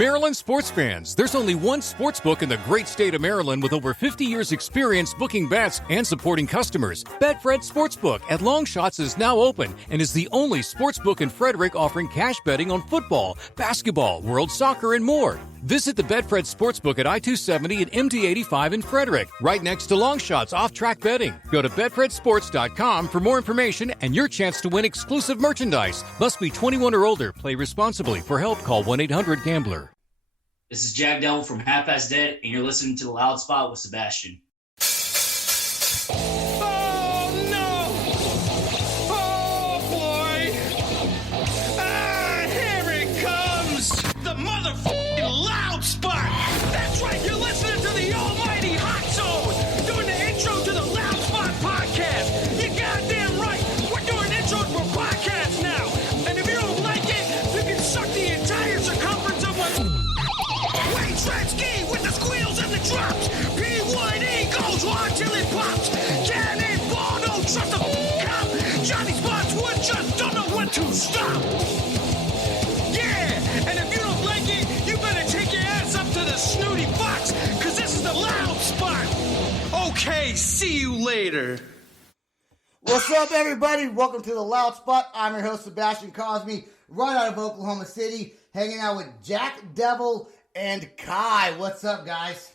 Maryland sports fans, there's only one sports book in the great state of Maryland with over 50 years experience booking bets and supporting customers. Betfred Sportsbook at Longshots is now open and is the only sportsbook in Frederick offering cash betting on football, basketball, world soccer, and more. Visit the Betfred Sportsbook at I-270 and MD-85 in Frederick, right next to Longshots off-track betting. Go to betfredsports.com for more information and your chance to win exclusive merchandise. Must be 21 or older. Play responsibly. For help, call 1-800-GAMBLER. This is Jack Devil from Half Past Dead, and you're listening to The Loud Spot with Sebastian. Oh, no! Oh, boy! Ah, here it comes! The motherfucking Loud Spot! That's right, you're listening to the almighty Hot Zone! Doing the intro to the Loud Spot podcast! You're goddamn right! We're doing intros for podcasts now! And if you don't like it, you can suck the entire circumference of one... Wayne Tretzky with the squeals and the drops. P1E goes hard till it pops. Cannonball, don't trust a cop. Johnny Spotswood just don't know when to stop. Yeah, and if you don't like it, you better take your ass up to the snooty box, cause this is the Loud Spot. Okay, see you later. What's up, everybody? Welcome to the Loud Spot. I'm your host, Sebastian Cosme, right out of Oklahoma City, hanging out with Jack Devil and Kai. What's up, guys?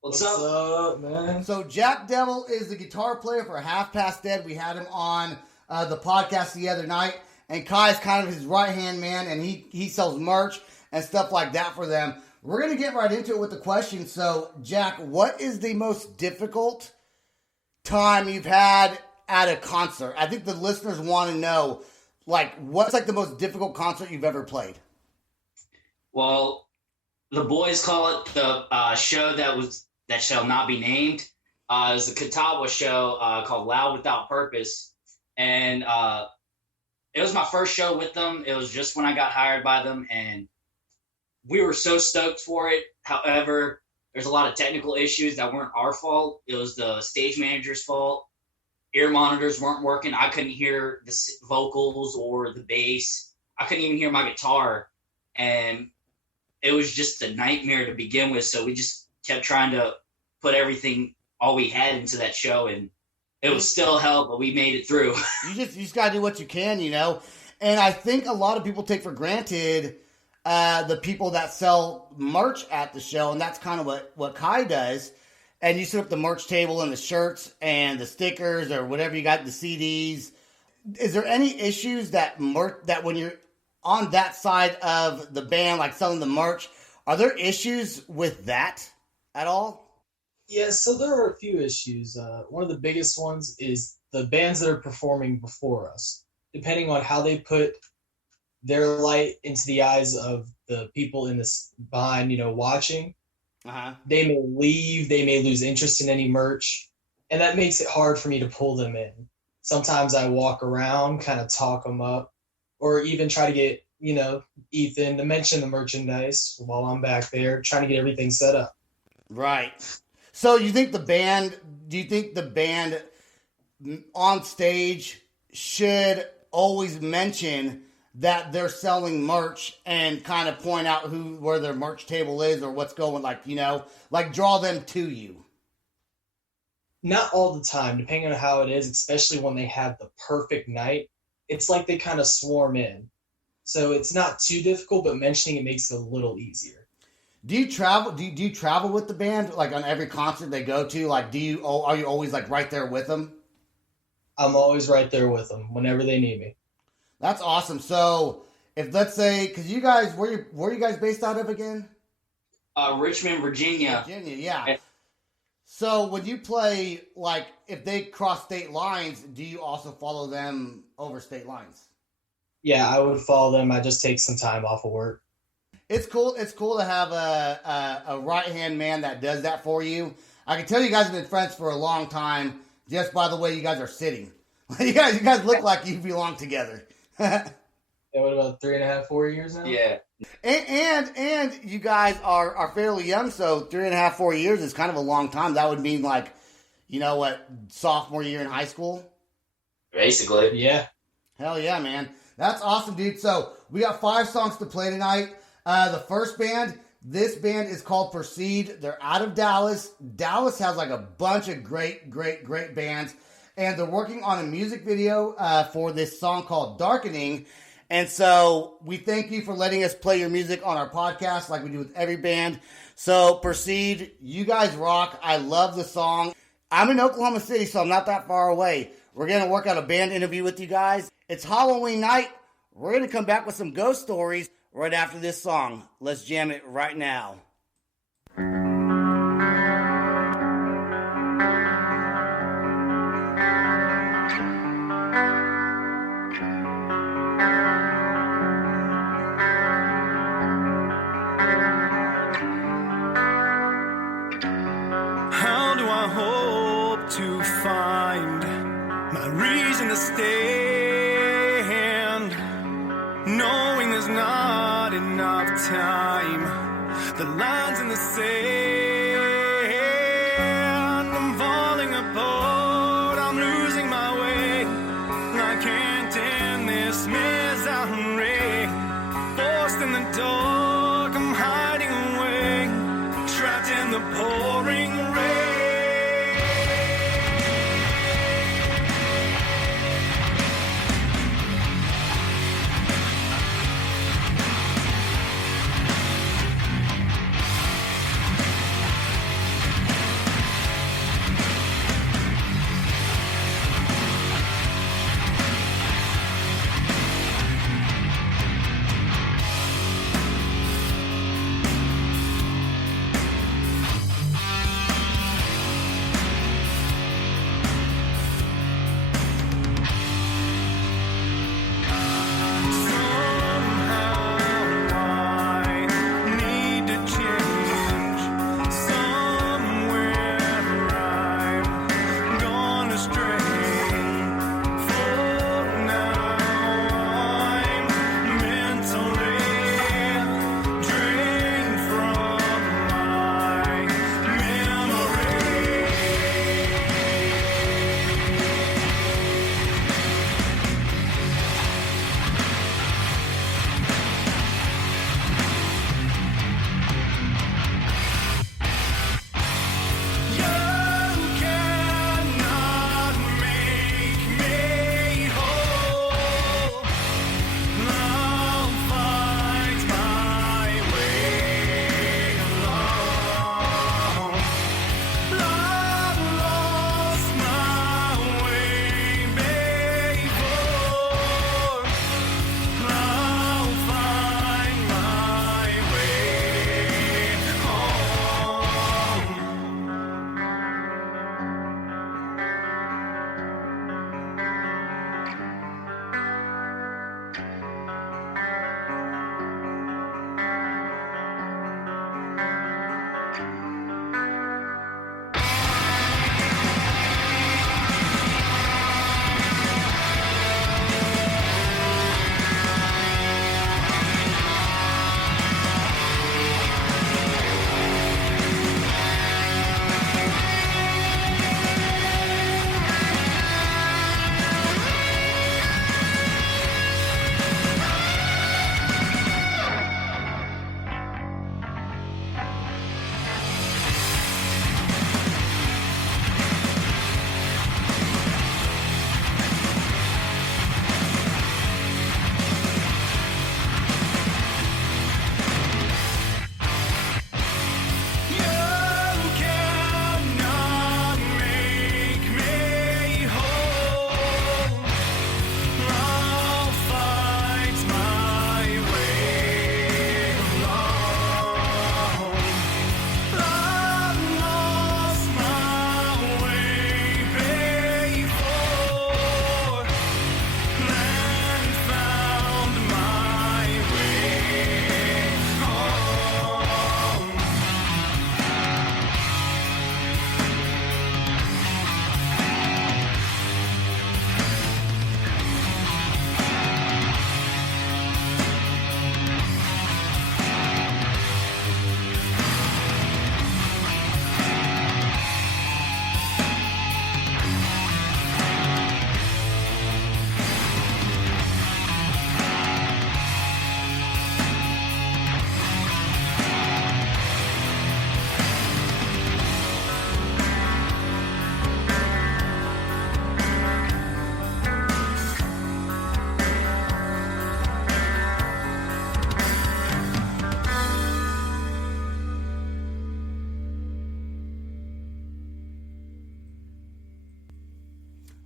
What's up, man? So Jack Devil is the guitar player for Half Past Dead. We had him on the podcast the other night, and Kai's kind of his right-hand man, and he sells merch and stuff like that for them. We're going to get right into it with the question. So, Jack, what is the most difficult time you've had at a concert? I think the listeners want to know, like, what's like the most difficult concert you've ever played? Well, the boys call it the show that shall not be named. It was the Catawba show called Loud Without Purpose. And it was my first show with them. It was just when I got hired by them, and we were so stoked for it. However, there's a lot of technical issues that weren't our fault. It was the stage manager's fault. Ear monitors weren't working. I couldn't hear the vocals or the bass. I couldn't even hear my guitar. And it was just a nightmare to begin with. So we just kept trying to put everything, all we had, into that show. And it was still hell, but we made it through. You just got to do what you can, you know? And I think a lot of people take for granted the people that sell merch at the show. And that's kind of what Kai does. And you set up the merch table and the shirts and the stickers or whatever you got, the CDs. Is there any issues that when you're on that side of the band, like selling the merch, are there issues with that at all? Yeah, so there are a few issues. One of the biggest ones is the bands that are performing before us. Depending on how they put their light into the eyes of the people in this behind, watching, they may leave, they may lose interest in any merch, and that makes it hard for me to pull them in. Sometimes I walk around, kind of talk them up, or even try to get, Ethan to mention the merchandise while I'm back there trying to get everything set up. Right. So do you think the band on stage should always mention that they're selling merch and kind of point out where their merch table is or what's going, like draw them to you? Not all the time, depending on how it is, especially when they have the perfect night. It's like they kind of swarm in. So it's not too difficult, but mentioning it makes it a little easier. Do you travel? Do you travel with the band, like on every concert they go to? Like, are you always like right there with them? I'm always right there with them whenever they need me. That's awesome. So, if let's say, because you guys, where are you guys based out of again? Richmond, Virginia. Virginia, yeah. So when you play, like, if they cross state lines, do you also follow them over state lines? Yeah, I would follow them. I just take some time off of work. It's cool. It's cool to have a right-hand man that does that for you. I can tell you guys have been friends for a long time just by the way you guys are sitting. You guys look like you belong together. Yeah, what, about 3.5, 4 years now? Yeah. And you guys are fairly young, so 3.5, 4 years is kind of a long time. That would mean like, sophomore year in high school? Basically. Yeah. Hell yeah, man. That's awesome, dude. So we got 5 songs to play tonight. The first band, this band is called Proceed. They're out of Dallas. Dallas has like a bunch of great bands. And they're working on a music video for this song called Darkening. And so we thank you for letting us play your music on our podcast like we do with every band. So Proceed, you guys rock. I love the song. I'm in Oklahoma City, so I'm not that far away. We're going to work out a band interview with you guys. It's Halloween night. We're going to come back with some ghost stories right after this song. Let's jam it right now. How do I hope to find my reason to stand, knowing there's not enough time? The lines in the sand, I'm falling apart, I'm losing my way, and I can't end this misery. Forced in the dark, I'm hiding away, trapped in the pouring rain.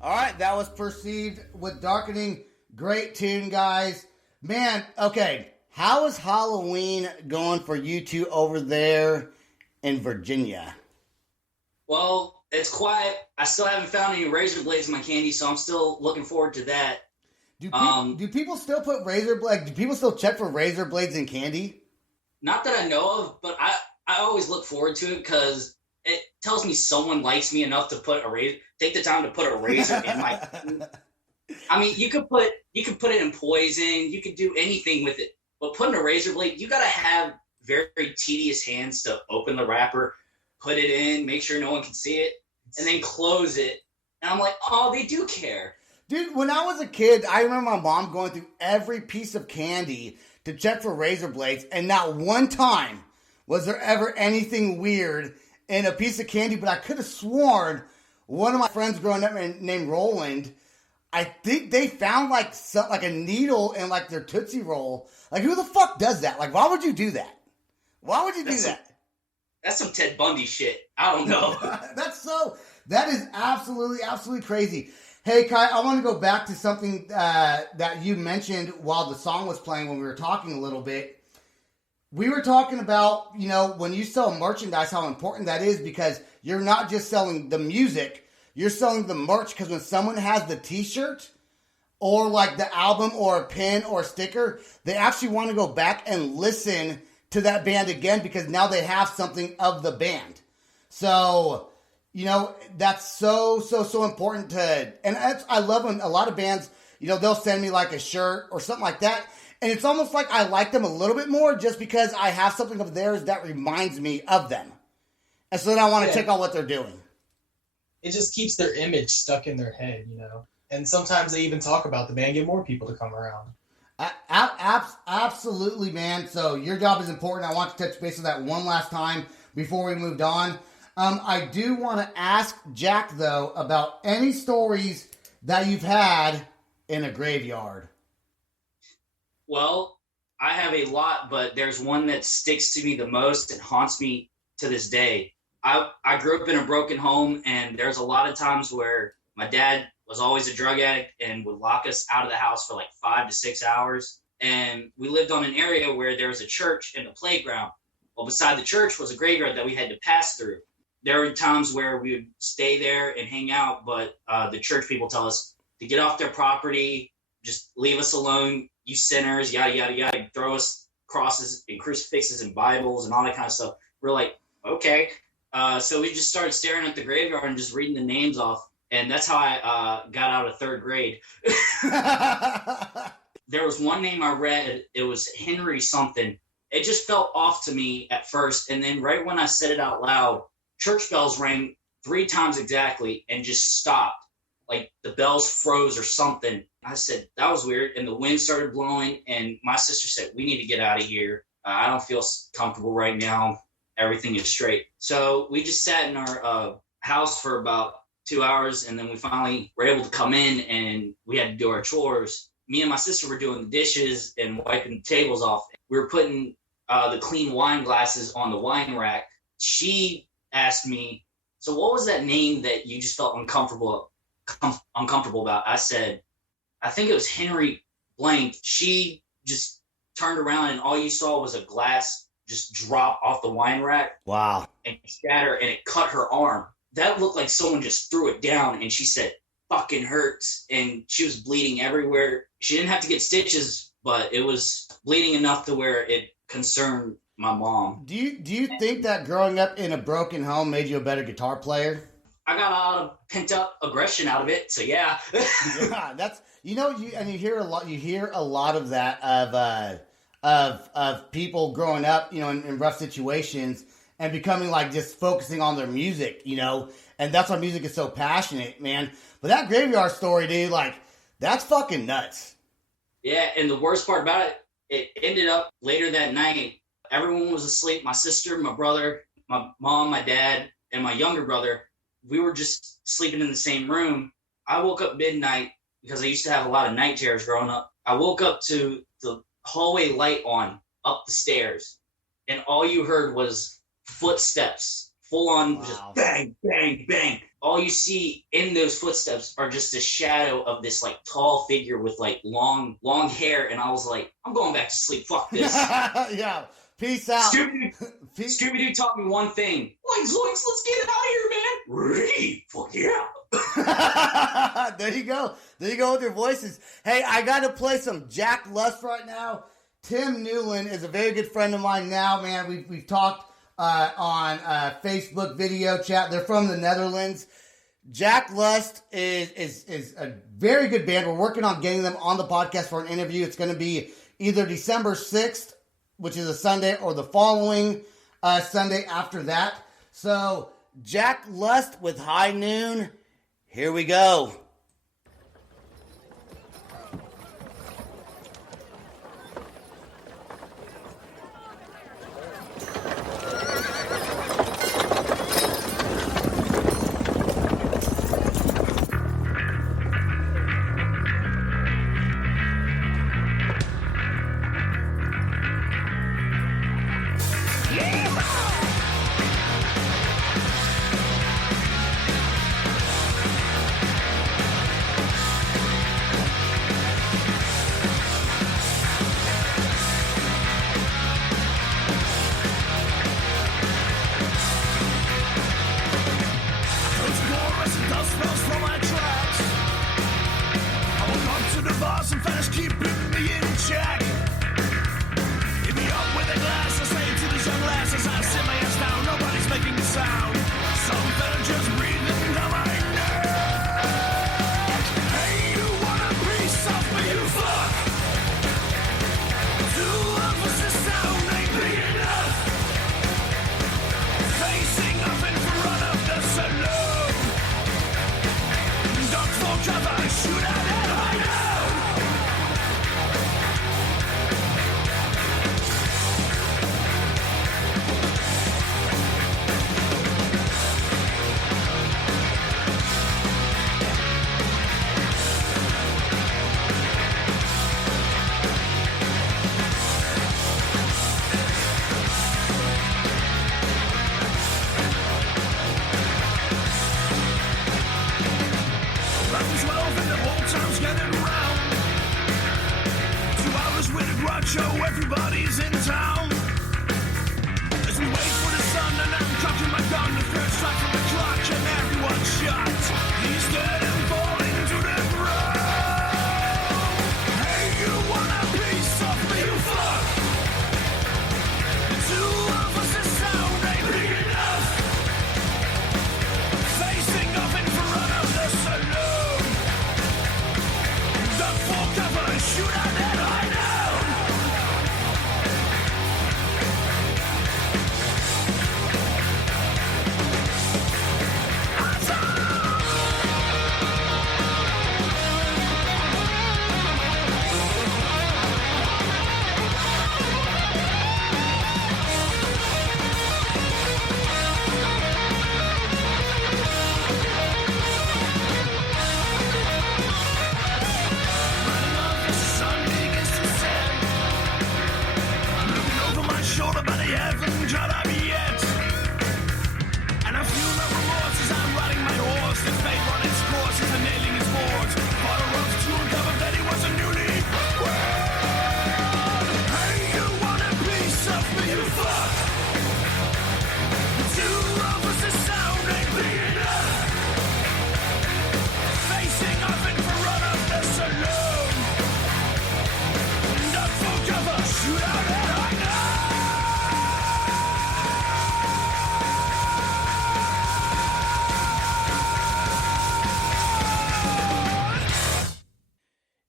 All right, that was Perceived with Darkening. Great tune, guys. Man, okay, how is Halloween going for you two over there in Virginia? Well, it's quiet. I still haven't found any razor blades in my candy, so I'm still looking forward to that. Do people still put do people still check for razor blades in candy? Not that I know of, but I always look forward to it because it tells me someone likes me enough to take the time to put a razor in my food. I mean, you could put it in poison, you could do anything with it, but putting a razor blade, you gotta have very, very tedious hands to open the wrapper, put it in, make sure no one can see it, and then close it. And I'm like, oh, they do care. Dude, when I was a kid, I remember my mom going through every piece of candy to check for razor blades, and not one time was there ever anything weird in a piece of candy, but I could have sworn one of my friends growing up named Roland, I think they found like a needle in like their Tootsie Roll. Like, who the fuck does that? Like, why would you do that? Why would you do that? That's some Ted Bundy shit. I don't know. That is absolutely crazy. Hey, Kai, I want to go back to something that you mentioned while the song was playing when we were talking a little bit. We were talking about, when you sell merchandise, how important that is, because you're not just selling the music, you're selling the merch, because when someone has the t-shirt or like the album or a pin or a sticker, they actually want to go back and listen to that band again because now they have something of the band. So, that's so important and I love when a lot of bands, they'll send me like a shirt or something like that. And it's almost like I like them a little bit more just because I have something of theirs that reminds me of them. And so then I want to check out what they're doing. It just keeps their image stuck in their head, And sometimes they even talk about the band, get more people to come around. Absolutely, man. So your job is important. I want to touch base with that one last time before we moved on. I do want to ask Jack, though, about any stories that you've had in a graveyard. Well, I have a lot, but there's one that sticks to me the most and haunts me to this day. I grew up in a broken home, and there's a lot of times where my dad was always a drug addict and would lock us out of the house for like 5 to 6 hours. And we lived on an area where there was a church and a playground. Well, beside the church was a graveyard that we had to pass through. There were times where we would stay there and hang out, but the church people tell us to get off their property, just leave us alone, you sinners, yada, yada, yada, throw us crosses and crucifixes and Bibles and all that kind of stuff. We're like, okay. So we just started staring at the graveyard and just reading the names off. And that's how I got out of third grade. There was one name I read. It was Henry something. It just felt off to me at first. And then right when I said it out loud, church bells rang 3 times exactly and just stopped. Like the bells froze or something. I said, that was weird. And the wind started blowing. And my sister said, we need to get out of here. I don't feel comfortable right now. Everything is straight. So we just sat in our house for about 2 hours. And then we finally were able to come in and we had to do our chores. Me and my sister were doing the dishes and wiping the tables off. We were putting the clean wine glasses on the wine rack. She asked me, so what was that name that you just felt uncomfortable about? I said, I think it was Henry blank. She just turned around and all you saw was a glass just drop off the wine rack. Wow. And shatter, and it cut her arm. That looked like someone just threw it down, and she said, fucking hurts. And she was bleeding everywhere. She didn't have to get stitches, but it was bleeding enough to where it concerned my mom. Do you think that growing up in a broken home made you a better guitar player? I got a lot of pent up aggression out of it, so yeah. Yeah, that's you hear a lot of that of people growing up, in rough situations and becoming like just focusing on their music, and that's why music is so passionate, man. But that graveyard story, dude, like that's fucking nuts. Yeah, and the worst part about it ended up later that night. Everyone was asleep. My sister, my brother, my mom, my dad, and my younger brother. We were just sleeping in the same room. I woke up midnight because I used to have a lot of night terrors growing up. I woke up to the hallway light on up the stairs, and all you heard was footsteps, full on, Just bang, bang, bang. all you see in those footsteps are just a shadow of this like tall figure with like long hair, and I was like, I'm going back to sleep. Fuck this. Yeah. Peace out. Scooby-Doo taught me one thing. Zoinks, let's get out of here, man. Ready? Fuck yeah. There you go. There you go with your voices. Hey, I got to play some Jacklust right now. Tim Newland is a very good friend of mine now, man. We've talked on Facebook video chat. They're from the Netherlands. Jacklust is a very good band. We're working on getting them on the podcast for an interview. It's going to be either December 6th, which is a Sunday, or the following Sunday after that. So, Jacklust with High Noon. Here we go.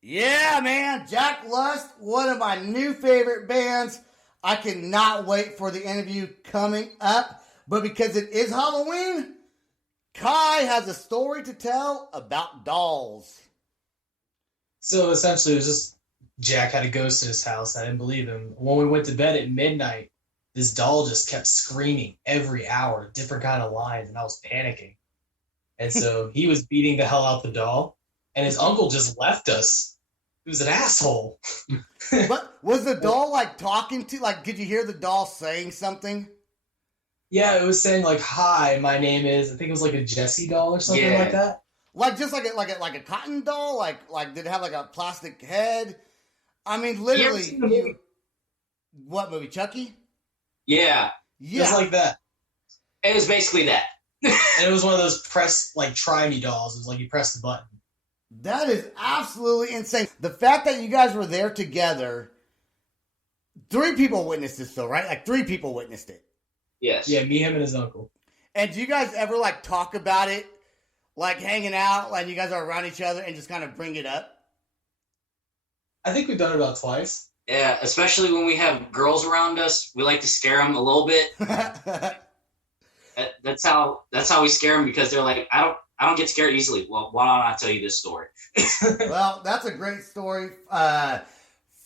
Yeah, man, Jacklust, one of my new favorite bands. I cannot wait for the interview coming up. But because it is Halloween, Kai has a story to tell about dolls. So essentially, it was just Jack had a ghost in his house. I didn't believe him. When we went to bed at midnight, this doll just kept screaming every hour, different kind of lines, and I was panicking. And so he was beating the hell out the doll, and his uncle just left us. He was an asshole. But was the doll like talking to, like, could you hear the doll saying something? Yeah, it was saying like, "Hi, my name is." I think it was like a Jessie doll or something Yeah. like that. Like just like a cotton doll? Like did it have like a plastic head? I mean, literally, seen the movie? what movie? Chucky? Yeah, It was like that. it was basically that. And it was one of those press, like, try me dolls. It was like you press the button. That is absolutely insane. The fact that you guys were there together, 3 people witnessed this though, right? Like 3 people witnessed it. Yes. Yeah, me, him, and his uncle. And do you guys ever like talk about it, like hanging out, like you guys are around each other and just kind of bring it up? I think we've done it about twice. Yeah, especially when we have girls around us, we like to scare them a little bit. That's how we scare them, because they're like, I don't get scared easily. Well, why don't I tell you this story? Well, that's a great story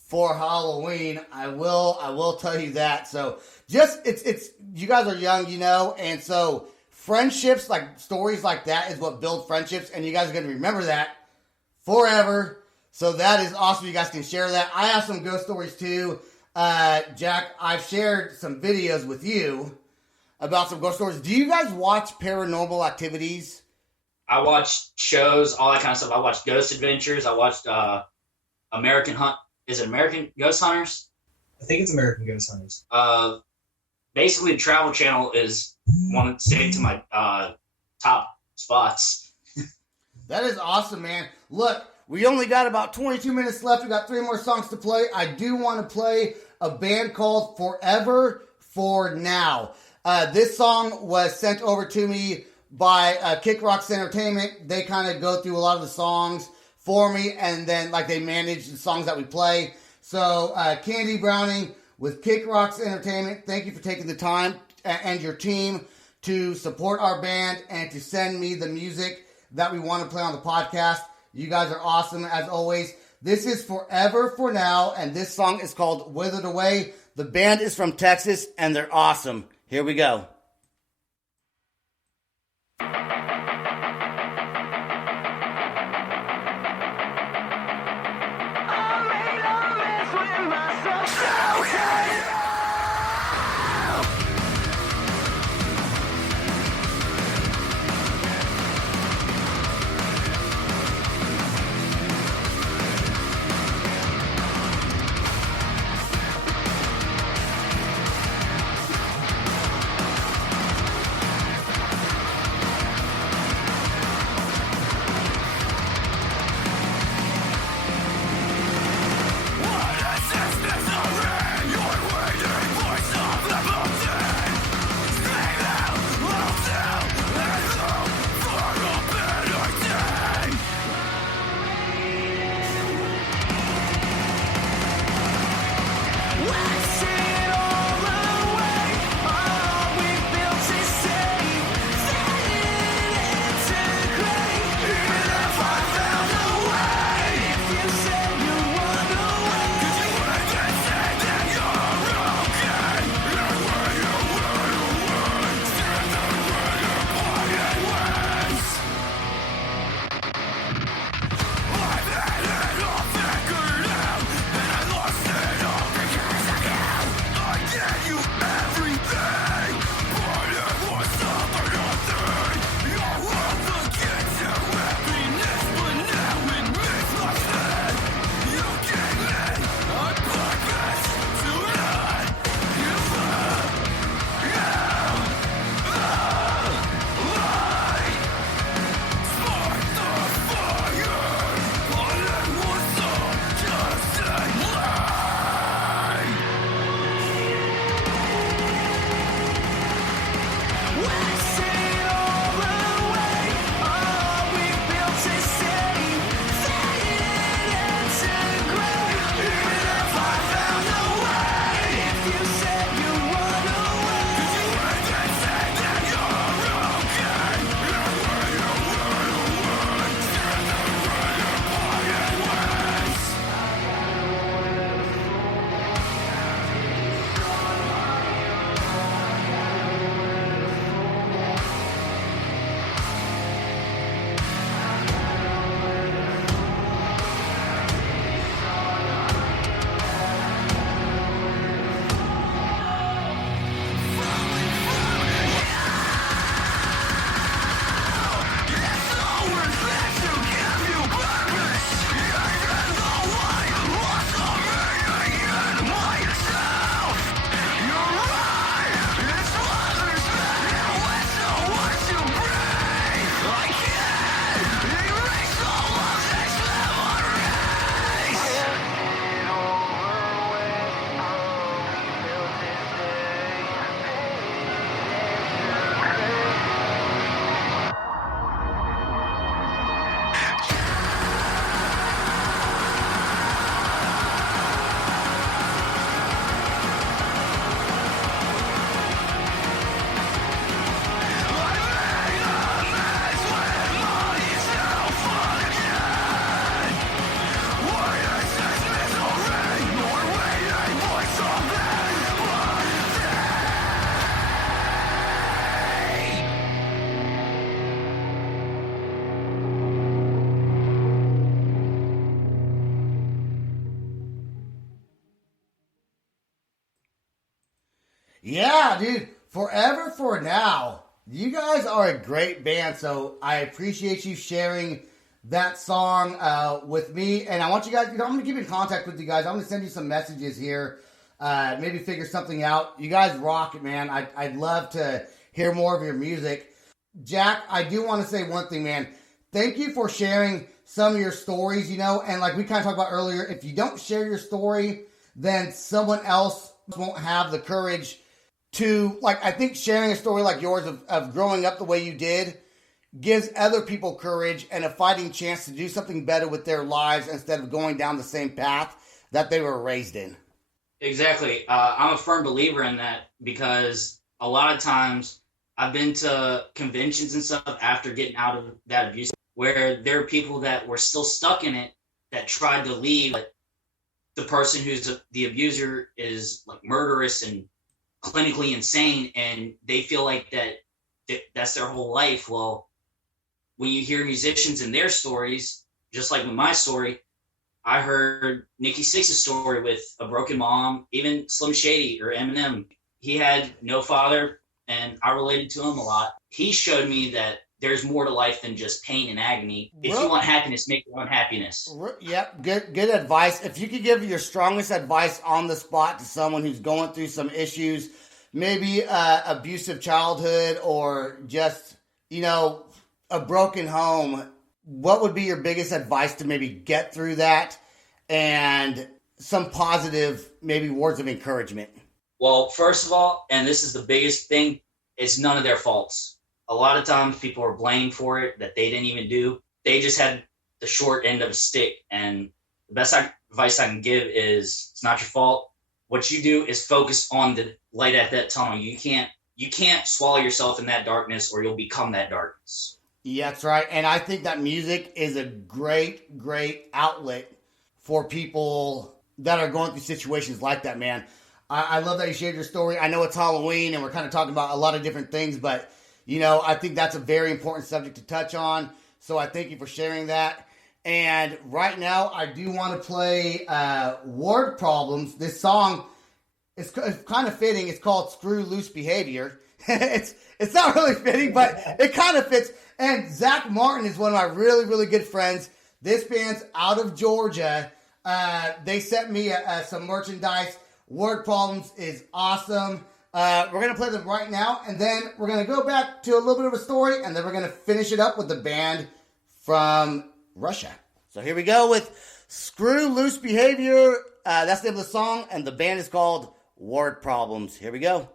for Halloween. I will tell you that. So just it's you guys are young, you know, and so friendships, like stories like that, is what build friendships, and you guys are gonna remember that forever. So that is awesome. You guys can share that. I have some ghost stories too. Jack, I've shared some videos with you about some ghost stories. Do you guys watch Paranormal Activities? I watched shows, all that kind of stuff. I watched Ghost Adventures. I watched American Hunt. Is it American Ghost Hunters? I think it's American Ghost Hunters. Basically, the Travel Channel is one to say to my top spots. That is awesome, man. Look, we only got about 22 minutes left. We got 3 more songs to play. I do want to play a band called Forever for Now. This song was sent over to me by Kick Rocks Entertainment. They kind of go through a lot of the songs for me, and then like they manage the songs that we play. So Candy Browning with Kick Rocks Entertainment, thank you for taking the time and your team to support our band and to send me the music that we want to play on the podcast. You guys are awesome as always. This is Forever for Now, and this song is called Withered Away. The band is from Texas, and they're awesome. Here we go. Yeah, dude. Forever for Now. You guys are a great band, so I appreciate you sharing that song with me. And I want you guys, I'm going to keep in contact with you guys. I'm going to send you some messages here. Maybe figure something out. You guys rock it, man. I'd love to hear more of your music. Jack, I do want to say one thing, man. Thank you for sharing some of your stories, and like we kind of talked about earlier, if you don't share your story, then someone else won't have the courage to, like, I think sharing a story like yours of growing up the way you did gives other people courage and a fighting chance to do something better with their lives instead of going down the same path that they were raised in. Exactly. I'm a firm believer in that because a lot of times I've been to conventions and stuff after getting out of that abuse where there are people that were still stuck in it that tried to leave. But the person who's the abuser is like murderous and clinically insane, and they feel like that's their whole life. Well, when you hear musicians and their stories, just like with my story, I heard Nikki Sixx's story with a broken mom, even Slim Shady or Eminem. He had no father, and I related to him a lot. He showed me that there's more to life than just pain and agony. If you want happiness, make your own happiness. Yep, good advice. If you could give your strongest advice on the spot to someone who's going through some issues, maybe abusive childhood or just, a broken home, what would be your biggest advice to maybe get through that and some positive, maybe words of encouragement? Well, first of all, and this is the biggest thing, it's none of their faults. A lot of times people are blamed for it that they didn't even do. They just had the short end of a stick. And the best advice I can give is it's not your fault. What you do is focus on the light at that tunnel. You can't swallow yourself in that darkness or you'll become that darkness. Yeah, that's right. And I think that music is a great, great outlet for people that are going through situations like that, man. I love that you shared your story. I know it's Halloween and we're kind of talking about a lot of different things, but I think that's a very important subject to touch on. So I thank you for sharing that. And right now, I do want to play Word Problems. This song is kind of fitting. It's called Screw Loose Behavior. It's not really fitting, but it kind of fits. And Zach Martin is one of my really, really good friends. This band's out of Georgia. They sent me some merchandise. Word Problems is awesome. We're going to play them right now, and then we're going to go back to a little bit of a story, and then we're going to finish it up with the band from Russia. So here we go with Screw Loose Behavior. That's the name of the song, and the band is called Word Problems. Here we go.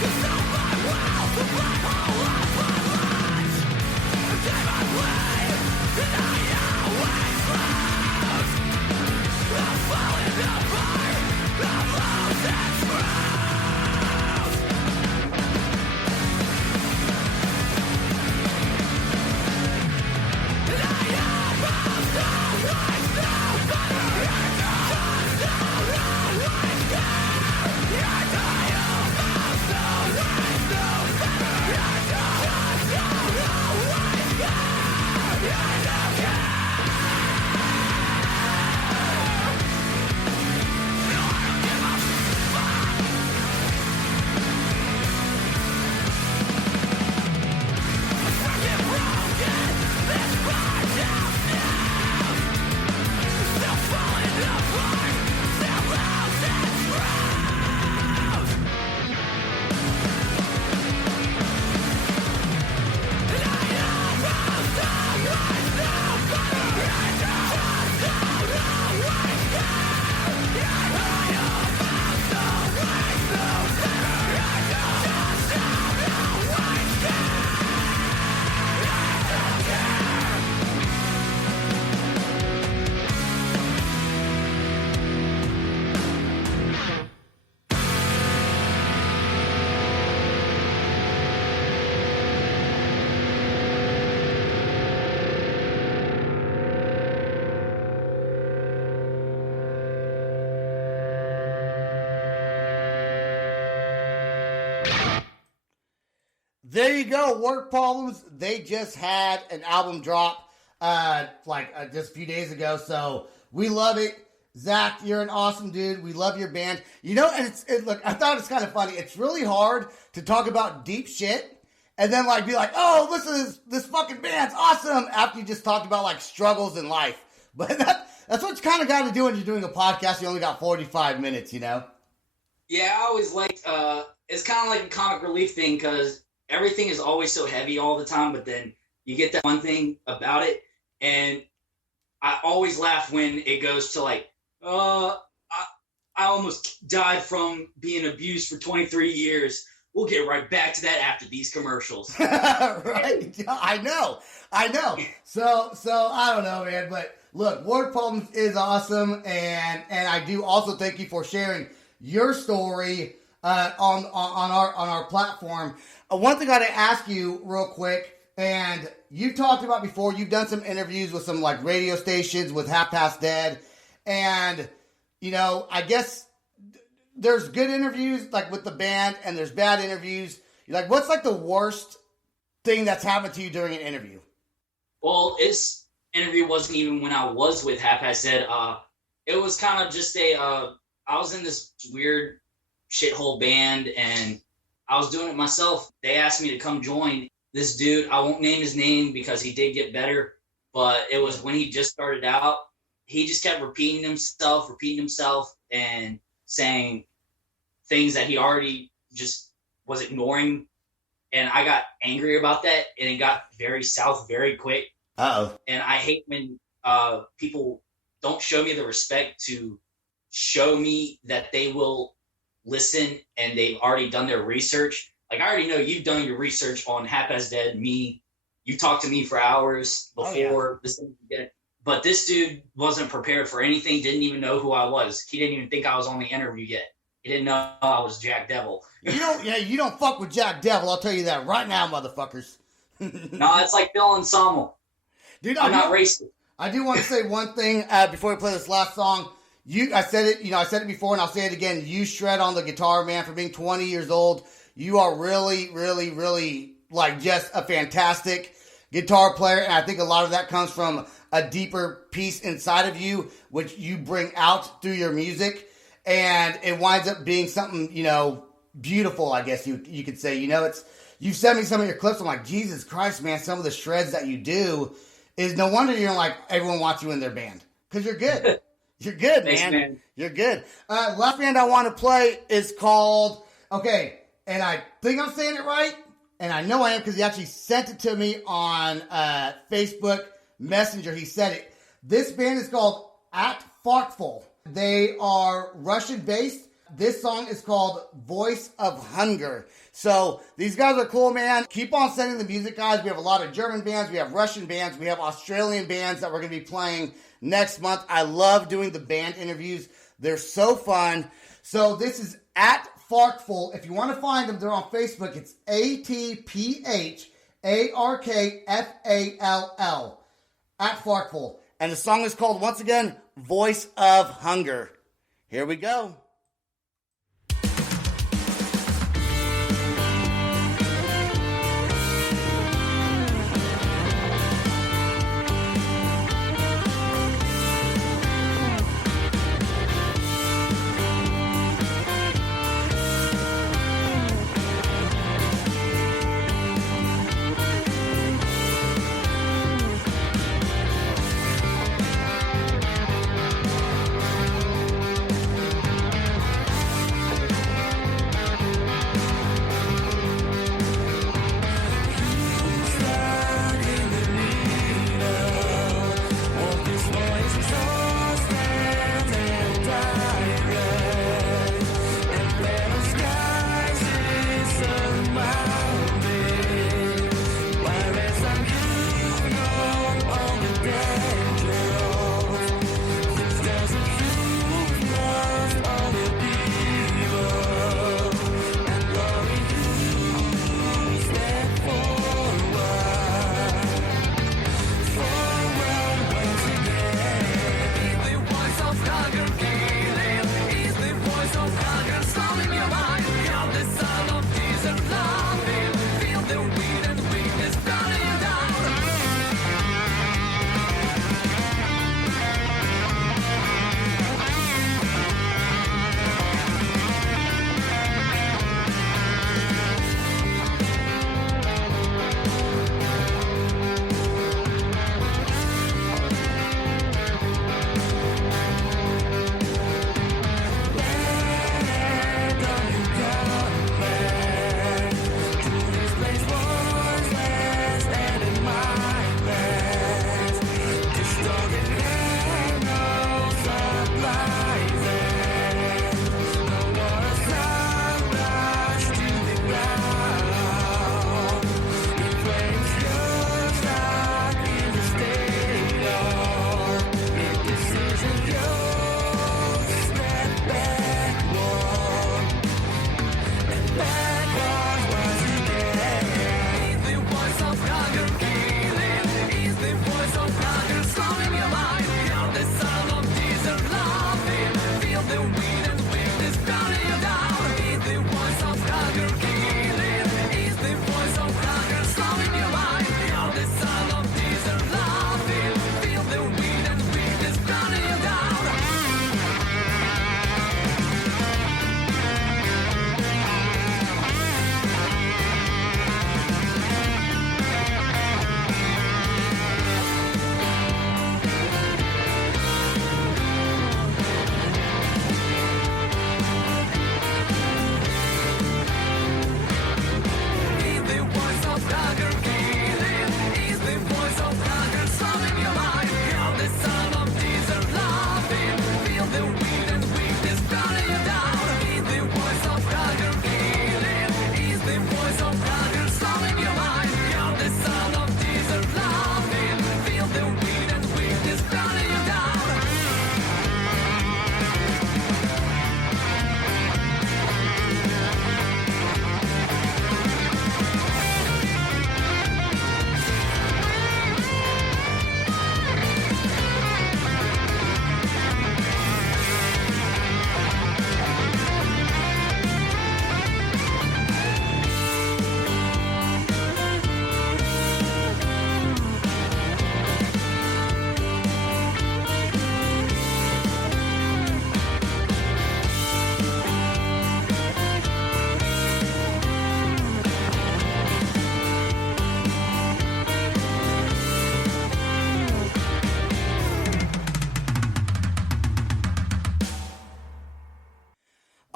Cause There you go. Work Problems. They just had an album drop just a few days ago. So we love it. Zach, you're an awesome dude. We love your band. You know, and look, I thought it's kind of funny. It's really hard to talk about deep shit and then be like, oh, listen to this fucking band's awesome after you just talked about struggles in life. But that's what you kind of got to do when you're doing a podcast. You only got 45 minutes, you know? Yeah, I always liked, it's kind of like a comic relief thing because everything is always so heavy all the time, but then you get that one thing about it. And I always laugh when it goes to I almost died from being abused for 23 years. We'll get right back to that after these commercials. Right? I know. So I don't know, man. But look, Work Problems is awesome, and I do also thank you for sharing your story on our platform. One thing I got to ask you real quick, and you've talked about before. You've done some interviews with some radio stations with Half Past Dead. And, I guess there's good interviews with the band and there's bad interviews. What's the worst thing that's happened to you during an interview? Well, this interview wasn't even when I was with Half Past Dead. It was kind of just I was in this weird shithole band and I was doing it myself. They asked me to come join this dude. I won't name his name because he did get better, but it was when he just started out. He just kept repeating himself, and saying things that he already just was ignoring. And I got angry about that, and it got very south very quick. Uh-oh. And I hate when people don't show me the respect to show me that they will listen and they've already done their research. I already know you've done your research on Half Past Dead, me. You talked to me for hours before this thing began. But this dude wasn't prepared for anything, didn't even know who I was. He didn't even think I was on the interview yet. He didn't know I was Jack Devil. You don't fuck with Jack Devil, I'll tell you that right now, motherfuckers. No, it's like Bill and Sommel. Dude, I'm not racist. I do want to say one thing before we play this last song. I said it before and I'll say it again. You shred on the guitar, man, for being 20 years old. You are really, really, really just a fantastic guitar player. And I think a lot of that comes from a deeper piece inside of you, which you bring out through your music, and it winds up being something, beautiful, I guess you could say. You've sent me some of your clips. I'm like, Jesus Christ, man, some of the shreds that you do is no wonder everyone wants you in their band. Because you're good. You're good, Thanks, man. You're good. Last band I want to play is called, and I think I'm saying it right, and I know I am because he actually sent it to me on Facebook Messenger. He said it. This band is called Atpharkfall. They are Russian based. This song is called Voice of Hunger. So these guys are cool, man. Keep on sending the music, guys. We have a lot of German bands. We have Russian bands. We have Australian bands that we're going to be playing next month. I love doing the band interviews. They're so fun. So this is Atpharkfall. If you want to find them, they're on Facebook. It's Atpharkfall. Atpharkfall. And the song is called, once again, Voice of Hunger. Here we go.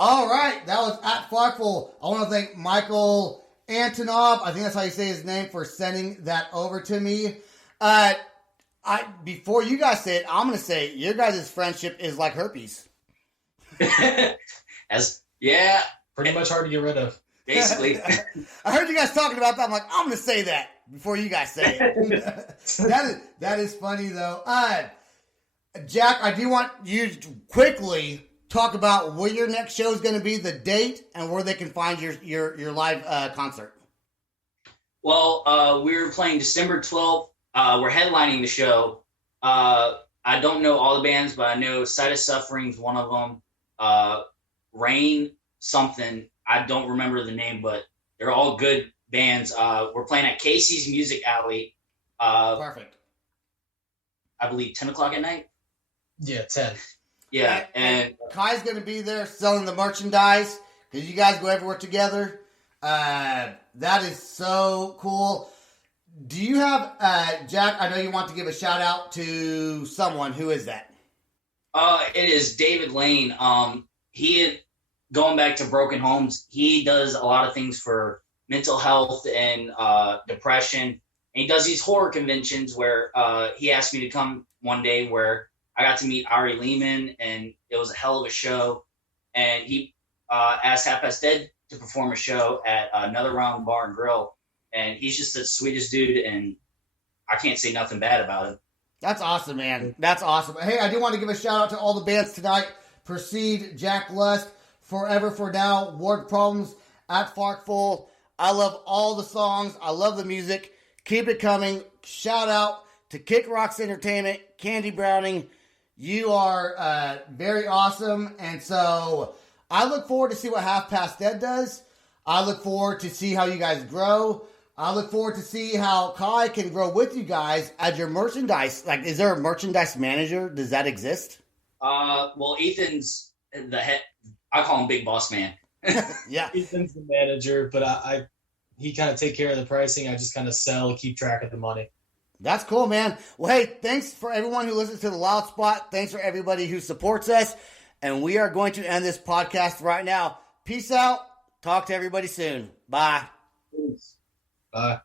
All right, that was Atpharkfall. I want to thank Michael Antonov, I think that's how you say his name, for sending that over to me. Before you guys say it, I'm going to say your guys' friendship is like herpes. Pretty much hard to get rid of. Basically. I heard you guys talking about that. I'm like, I'm going to say that before you guys say it. that is funny, though. Jack, I do want you to quickly talk about where your next show is going to be, the date, and where they can find your live concert. Well, we're playing December 12th. We're headlining the show. I don't know all the bands, but I know Sight of Suffering's one of them. Rain something. I don't remember the name, but they're all good bands. We're playing at Casey's Music Alley. Perfect. I believe 10 o'clock at night. Yeah, 10. Yeah, and Kai's going to be there selling the merchandise because you guys go everywhere together. That is so cool. Do you have, Jack, I know you want to give a shout out to someone. Who is that? It is David Lane. Going back to Broken Homes, he does a lot of things for mental health and depression. And he does these horror conventions where he asked me to come one day where I got to meet Ari Lehman, and it was a hell of a show. And he asked Half Past Dead to perform a show at Another Round Bar and Grill. And he's just the sweetest dude, and I can't say nothing bad about him. That's awesome, man. That's awesome. Hey, I do want to give a shout out to all the bands tonight. Proceed, Jacklust, Forever for Now, Ward Problems, Atpharkfall. I love all the songs. I love the music. Keep it coming. Shout out to Kick Rocks Entertainment, Candy Browning. You are very awesome. And so I look forward to see what Half Past Dead does. I look forward to see how you guys grow. I look forward to see how Kai can grow with you guys as your merchandise. Like, is there a merchandise manager? Does that exist? Well, Ethan's the head. I call him Big Boss Man. Yeah. Ethan's the manager, but he kind of take care of the pricing. I just kind of sell, keep track of the money. That's cool, man. Well, hey, thanks for everyone who listens to The Loud Spot. Thanks for everybody who supports us. And we are going to end this podcast right now. Peace out. Talk to everybody soon. Bye. Bye.